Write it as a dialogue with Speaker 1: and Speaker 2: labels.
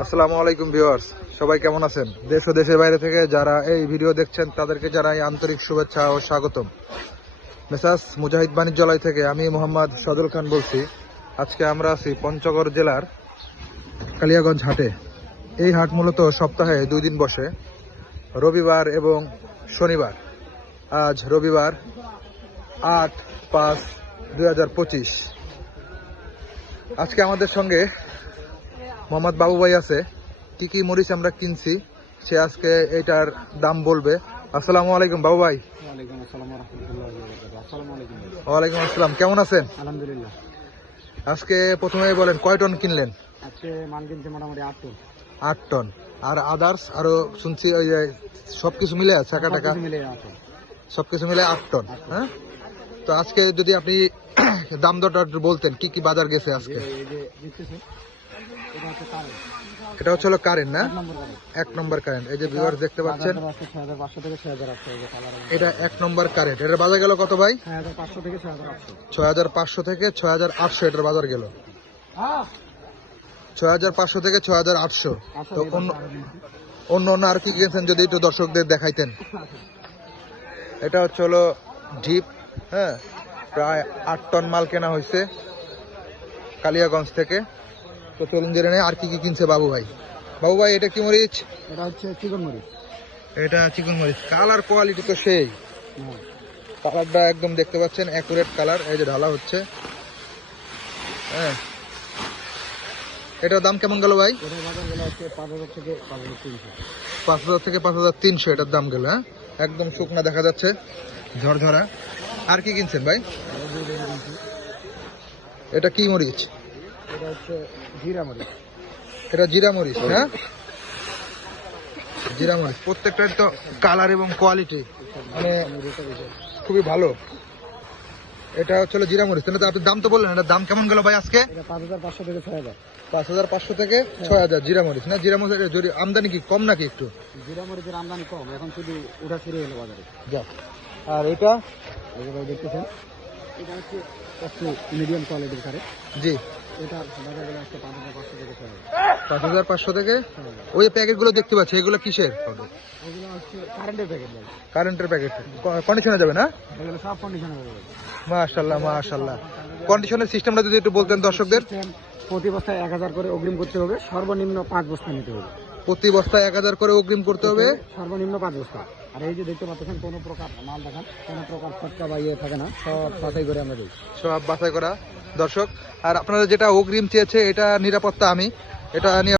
Speaker 1: আসসালামু আলাইকুম ভিউয়ার্স। সবাই কেমন আছেন? দেশ ও দেশের বাইরে থেকে যারা এই ভিডিও দেখছেন, তাদেরকে জানাই আন্তরিক শুভেচ্ছা ও স্বাগতম। মেসাস মুজাহিদ বাণিজ্যালয় থেকে আমি মোহাম্মদ সদল খান বলছি। আজকে আমরা আছি পঞ্চগড় জেলার কালিয়াগঞ্জ হাটে। এই হাট মূলত সপ্তাহে দুই দিন বসে, রবিবার এবং শনিবার। আজ রবিবার আট পাঁচ দুই আজকে আমাদের সঙ্গে মোহাম্মদ বাবু ভাই আছে। কি কি মরিচ আমরা কিনছি সে আজকে এটার দাম বলবে। আসসালামু আলাইকুম বাবু ভাই।
Speaker 2: ওয়ালাইকুম আসসালাম
Speaker 1: কেমন আছেন?
Speaker 2: আলহামদুলিল্লাহ।
Speaker 1: আজকে প্রথমে বলেন কয় টন কিনলেন?
Speaker 2: আজকে মাল কিনছে মোটামুটি আট টন।
Speaker 1: আট টন। আর আদার্স আরও শুনছি ওই যে সবকিছু মিলে টাকা টাকা।
Speaker 2: সবকিছু মিলে আট টন।
Speaker 1: মিলে আট টন হ্যাঁ? তো আজকে যদি আপনি দাম দরটা বলতেন কি কি বাজার গেছে আজকে?
Speaker 2: এটা হচ্ছে
Speaker 1: হলো কারেন্ট না?
Speaker 2: এক নম্বর কারেন্ট।
Speaker 1: এই যে ভিউয়ার্স দেখতে পাচ্ছেন এটা এক নম্বর কারেন্ট। এটার বাজার গেল কত ভাই?
Speaker 2: ছয় হাজার পাঁচশো থেকে ছয় হাজার আটশো।
Speaker 1: এটার বাজার গেল। ছয় হাজার পাঁচশো থেকে ছয় হাজার আটশো। তো অন্য অন্য অন্য আর কি কিনেছেন যদি একটু দর্শকদের দেখাইতেন? এটা হচ্ছে হলো ডিপ হ্যাঁ? প্রায় আট টন মাল কেনা হয়েছে কালিয়াগঞ্জ থেকে। তো চলুন জেনে নেই আর কি কি কিনছে বাবু ভাই। বাবু ভাই এটা কি মরিচ?
Speaker 2: এটা হচ্ছে চিকন মরিচ।
Speaker 1: এটা চিকন মরিচ। কালার কোয়ালিটি তো সেই।
Speaker 2: হ্যাঁ।
Speaker 1: কালারটা একদম দেখতে পাচ্ছেন অ্যাকুরেট কালার। এই যে ঢালা হচ্ছে। হ্যাঁ। এটার দাম কেমন গেল ভাই?
Speaker 2: পাঁচ হাজার থেকে পাঁচ হাজার তিনশো।
Speaker 1: এটার দাম গেল হ্যাঁ? একদম শুকনা দেখা যাচ্ছে ঝরঝরা। আর কি কিনছেন ভাই?
Speaker 2: এটা
Speaker 1: কি মরিচ?
Speaker 2: এটা হচ্ছে জিরা মরিচ
Speaker 1: এটা জিরা মরিচ হ্যাঁ? জিরা মরিচ প্রত্যেকটার তো কালার এবং কোয়ালিটি। মানে খুবই ভালো। এটা হচ্ছে জিরা মরিচ তাহলে আপনি দাম তো বললেন এটার দাম কেমন গেল ভাই আজকে?
Speaker 2: পাঁচ হাজার পাঁচশো থেকে ছয় হাজার।
Speaker 1: পাঁচ হাজার পাঁচশো থেকে ছয় হাজার জিরা মরিচ না জিরা মরিচ যদি আমদানি কি কম নাকি একটু?
Speaker 2: জিরা মরিচের আমদানি কম এখন শুধু ওটা শুরু হলো বাজারে।
Speaker 1: যাক। আর এটা?
Speaker 2: দেখতেছেন। এটা হচ্ছে একটু মিডিয়াম কোয়ালিটির কারে
Speaker 1: জি।
Speaker 2: পাঁচ হাজার পাঁচশো থেকে
Speaker 1: ওই প্যাকেটগুলো দেখতে পাচ্ছি এগুলো কিসের?
Speaker 2: কারেন্টের প্যাকেট
Speaker 1: কন্ডিশনে যাবে না? মাশাল্লাহ মাশাল্লাহ কন্ডিশনের সিস্টেমটা যদি একটু বলতেন দর্শকদের।
Speaker 2: প্রতি বস্তায় এক হাজার করে অগ্রিম করতে হবে সর্বনিম্ন পাঁচ বস্তা নিতে হবে।
Speaker 1: প্রতি বস্তায় এক হাজার করে অগ্রিম করতে হবে?
Speaker 2: সর্বনিম্ন পাঁচ বস্তা। আর এই যে দেখতে পাচ্ছেন কোনো প্রকার মাল দেখান কোনো প্রকার খরচা বা ইয়ে থাকে না সব বাছাই করে আমরা দিই
Speaker 1: সব বাছাই করা। দর্শক। আর আপনারা যেটা অগ্রিম চেয়েছে এটা নিরাপত্তা আমি। এটা নিয়ে